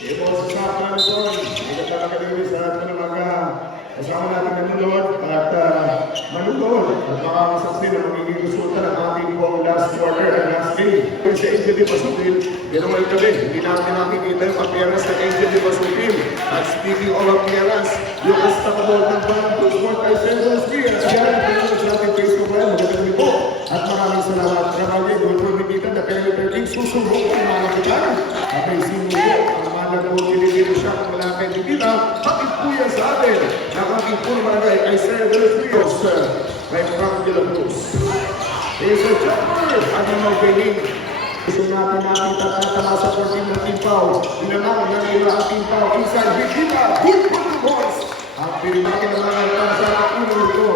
Ito sa Planeton, ito talaga din sa ating mga kasama natin nanonood at manunod at makakasaksi na magiging resulta ng ating pong last quarter at last day. Sa Angel de Basutil, ginawal kami, hindi natin nakikita yung appearance ng Angel de Basutil. At speaking of appearance, yung unstoppable ng band to sport ay Sendros Diaz. Yan, pinunod sa ating Facebook Live, magandang niyo po. At maraming salamat. Trabalye, good for Bibitan, na Pele 13, susunod ang mga kitan. At may sinubo, ang mga nagpupilipino siya kung wala kay Bibita, bakit po yan sa atin? Nakaking po ng barangay ay Sendros Diaz, may Frank de la Cruz. Isa Chopper, at ang mag-gaining. Gusto natin nakita tatama sa 14 ng Timpaw. Dinamang na nila ang Timpaw. Inside Bibita, good for the boys. Ang pinimaki ng mga nagpasara ulo nito.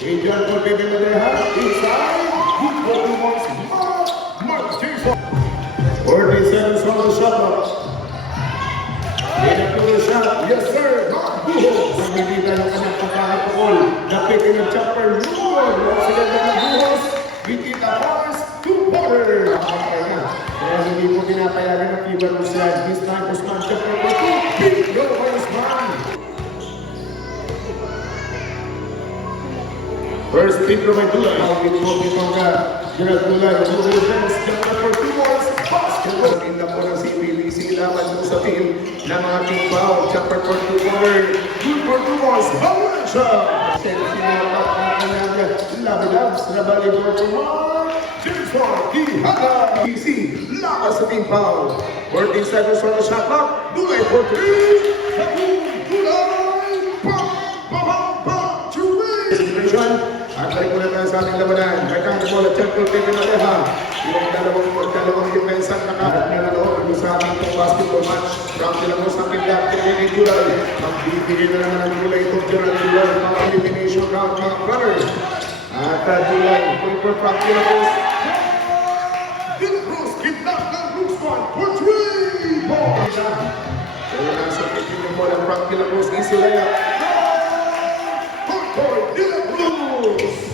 Agent for Bebe Madeja, inside, good for the boys. Mark Jason. 47 from the shot up. Into the shot, yes sir, Mark Buhos. Ang bibita ng kanyang pagkakapakol. Napitin ng Chopper, Lord. Sila ng Buhos. Bibita Powers, 2-quarter. Kaya hindi po pinapayagan ng Kibar Muslan. This time, Usman Chopper for 2. Big go by Usman. First pick from Dulay. With Bobby Tonga. Gerald Dulay. Dulay defense. Chopper for 2 balls. Basketball. Inda po ng CPBC. Laban po sa team ng mga team foul. Chopper for 2-quarter. Good for 2 balls. Avalanche. Sinapak ang kanyang Labilabs. Nabalibor for Mark. Jason Quijada. BC. Laban sa team foul. 14 seconds from the shot clock. Dulay for 3. Dulay. Pam. At balik mula tayo sa ating labanan. Rekang bola Champion Bebe Madeja. Yung dalawang depensa nakahap na nanood sa ating basketball match. From De La Cruz ang pindap, Kevin Julay. Ang bibigay na naman ang Julay itong Gerald Julay. Mga elimination round mga brothers. At Julay, pulper from De La Cruz. De La Cruz, kidnap ng Cruz Squad for 3 balls. Kaya nasa pikin ng bola from De La Cruz. Easy layup. De La Cruz.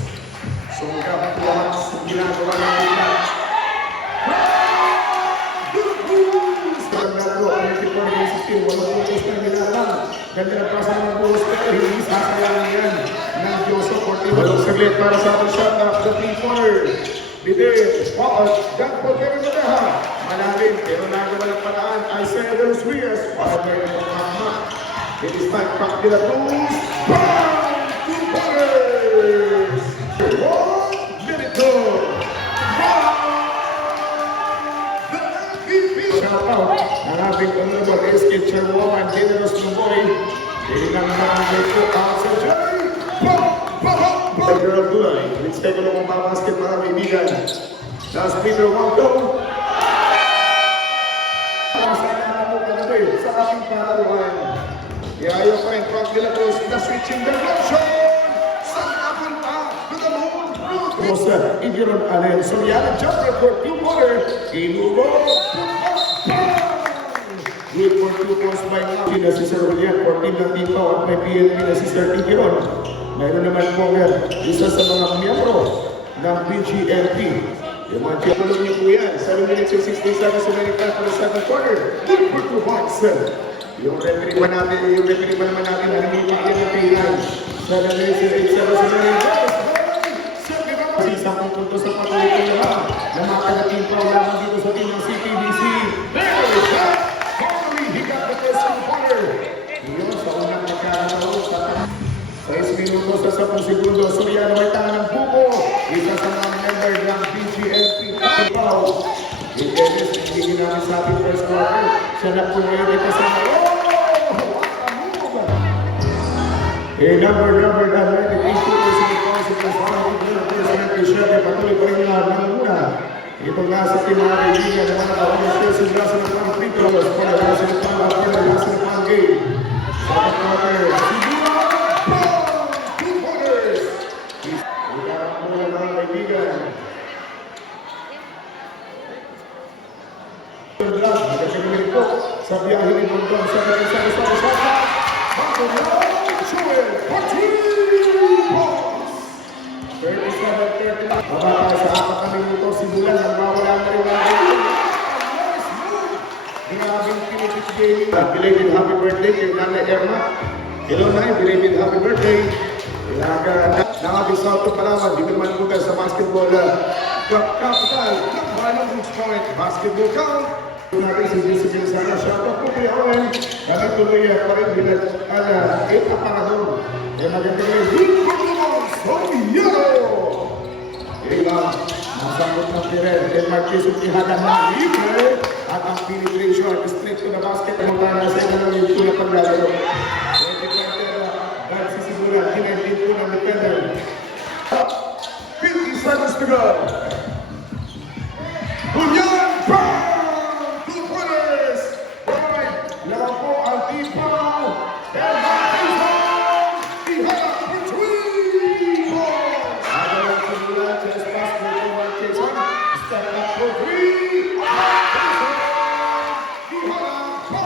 Sumugap at lahat sa ginagawa natin na De La Cruz. Pagkakalo, ang nagtipon ng system, walang pulis na ginagawa. Ganda na pa sa mga buhos, pero hindi sasayangin yan ng Diyoso 40. Walang saglit para sa ating shot of the 3-quarter. Bide, Paul, Jan Paul Bebe Madeja. Malalim, pero nagawa ng paraan ay Sendros Diaz. Para tayo ng pagkakama. It is time from De La Cruz. Bam! 2 quarters! 1 minute to the MVP! Shout out ang ating honorable Eskid Cherwala and Generous Lumoy. Ilang barangay po out sa Jay! Gerald Dulay. Let's take a look at basket para kaibigan. Last Peter 1-2. Sa ating pararuan. Iayo pa rin Frank De La Cruz na switching direction. Rosa, Igiron Allen, Soriano, Jumper for 2-quarter. Inugo. Good for 2 points by Martin na si Sir William. 14 ng Tipaw at may PNP na si Sir Igiron. Mayroon naman po isa sa mga miyembro ng BGLP. Yung mga tiyapulong niyo po yan. 7 minutes and 16 seconds remaining time for the second quarter. Good for 2 points. Yung referee pa naman natin na hindi pa yan ang pilan. 7 minutes and 8 seconds remaining time. Isang punto sa patuloy ko lahat na makagating pa lamang dito sa team ng CPBC. There is that! Finally, he got the first quarter. Yun, sa unang magkakaroon sa 6 minutos sa 10 segundo. Soriano ay tangang buko. Isa sa mga member ng BGLP. Yung Dennis, hindi namin sa ating first quarter. Siya na po ngayon ito sa mga. Number na natin, 82% positive Siyempre, patuloy pa rin muna. Itong nasa team mga kaibigan na mga kapag-stairs yung nasa ng pang free throws para nasa ng pang after nasa ng pang game. Second quarter. Siguro! 2 quarters! Ikarap muna mga kaibigan. Nagkakagamit po sa biyahe ni Bondon sa kanyang sa Saka. Joel for 3 balls! 37-30. Bababa sa 4 na minuto, si Bulan, nagbawala na rin ang nice move. Grabing pinipigay. Belated happy birthday kay Nana Erma. Hello, Nay. Belated happy birthday. Nakabisal ko palaman. Di ko naman bukas sa basketball. Capital. Final Roots Point. Basketball count. Natin si Jessica Sana. Shoutout po kay Owen. Kami tuloy pa rin bilang 8 na pangalong. Kaya magandang rin. Masangkot ng Pirel, Marquez yung ihagan na libre at ang penetration straight to the basket ang mga nasa ito ng yung tulad paglalaro. Dahil sisiguran, kinagin po ng defender. 50 seconds to go. Julian Brown! 2 pointers! Right, laban po ang T-Brown. And Marquez Brown! Ihagan for 3 points! Agalang simulan, chest pass po po Marquez Brown. Step up for 3. Ihagan po!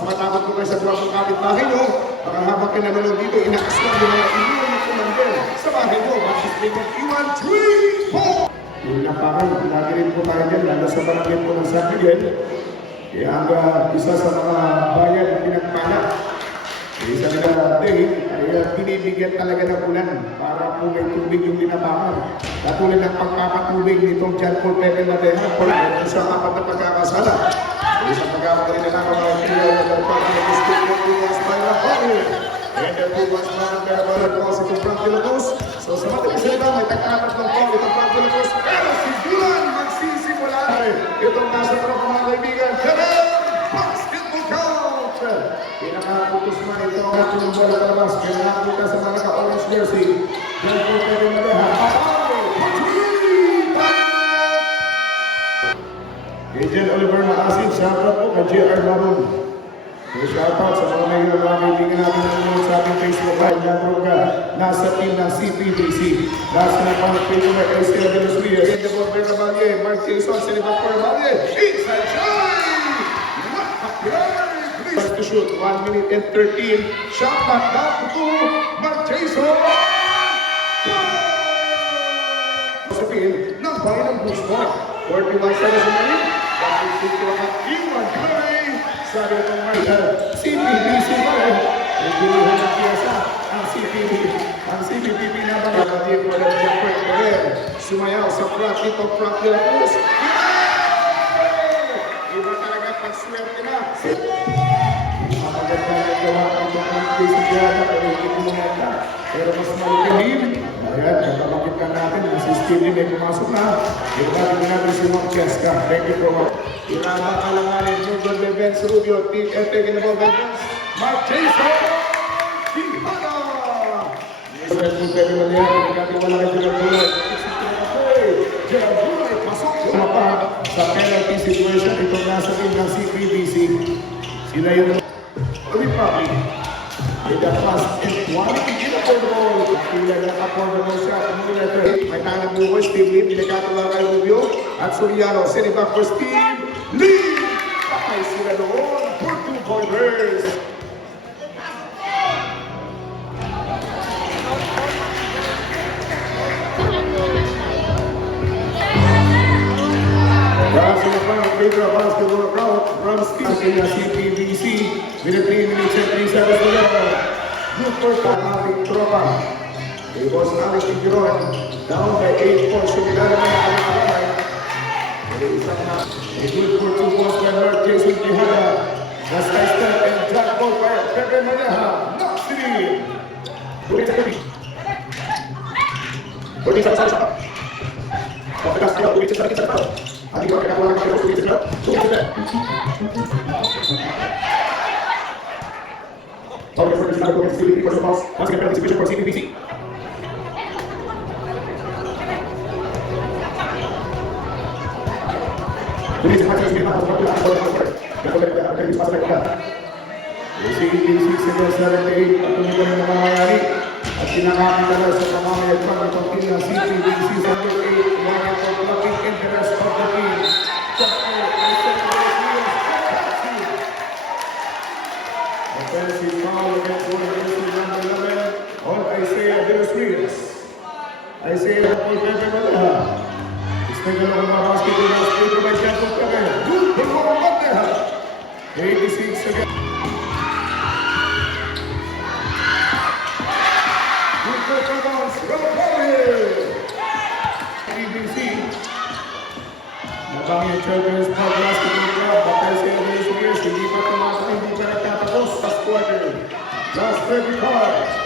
Matapos ko kayo sa buwang kapit-bahay nyo, baka habang kinanulog dito, inaaswag yung mga iyon na commander sa bahay nyo. Mag-display ng Iwan 3-4! Yung napakan, lagi rin po tayo dyan, lalo sa barangay po ng San Miguel. Kaya ang isa sa mga bayan na pinagpala, isa nila day, ay binibigyan talaga ng ulan para po may tubig yung binapakan. Katulad ng pagpapatubig nitong John Paul Pepe Madeja, sa apat na pagkakasala. Isang pagkakatarin na naman mga kaya na pagpapalagay ng state of the West by Rapari. And the two was man ang kaya calls ito Frank de la Cruz. So sa matigas nila, may tagkapat ng call itong Frank de la Cruz. Pero si Dulan magsisimula na rin. Itong nasa parang mga kaibigan. Kevin! Basketball count! Pinakaputos man ito ang ating bola palabas. Kaya nakapunta sa mga ka-orange jersey. Yan po pwede magaha. Agent Oliver Maasin, shoutout po kay J.R. Maroon. Shoutout sa mga may kaibigan natin na sumunod sa ating Facebook Live. Nandroga, nasa team ng CPBC. Last na pang Facebook na Estela de los Rios. And the ball by Raballe, Mark Jason, Sinibat for Raballe. Inside shot! Please to shoot, 1 minute and 13. Shot back down to Mark Jason. Sabihin, ng bayan ng Bruce Point. 41 seconds in the lead. Bakit dito ang Iwan Curry? Sabi itong Marshall, CPBC pa rin. Nagbilihan ng piyasa ang CPBP na ba? Kapatid mo lang siya pwede. Sumayaw sa front ito, front de la Cruz. Iba talaga pag-swerte na. Maganda na gawa ang mga physical pero hindi kumaganda. Pero mas malupin. Ayan, katabakit ka natin. Si Stevie may pumasok na. Ibabalik natin si Mark Cheska. Thank you so much. Irama alanganin, Jordan Levens, Rubio, Team Epic in the ball Vengeance. Mark Jason! Kihana! Yes, kung pwede malihan, hindi wala kayo ng bulay. Gerald Bulay, pasok. Sumapa sa penalty situation. Itong nasa team ng CPBC. Sila yung Republic. May damas and quality in-affordable. Pila na affordable siya. May tanang buhay, Steve Lee, pinagkatawa kay Rubio. At Soriano, sinibak for Steve Lee. Patay sila doon for 2 pointers. Dahil sila pa ang favorite basketball crowd from Steve na CPBC. With 3 minutes and 3 seconds to go. Good first at ating tropa. It was Alex Figueroa. Down by 8 points. Sumidara na ang alakabay. A good for 2 points by Mark Jason Quijada. As I step and drop ball by Pepe Maneja. Knock three. Tuloy sa gabi. Tuloy sa kasama. Pagkakas kayo, tuloy sa kasama. Adi ko kakakuha kayo, tuloy sa kasama. Tuloy sa kasama. Okay, for the start of the CPBC for the boss. Once again, participation for CPBC. Please, matches me now. CPBC 778, patuloy ko ng mga nangyari. At kinakakita sa pamamayagan ng team ng CPBC 778, one of the public interest of the team. 86 again. Victor Ramos, Rosario. BBC. Nabang yung Children's Park Basketball Club. Bakal si Andres Mears. Hindi pa tumatay. Hindi pa nagtatapos. Last quarter. Last 30 cards.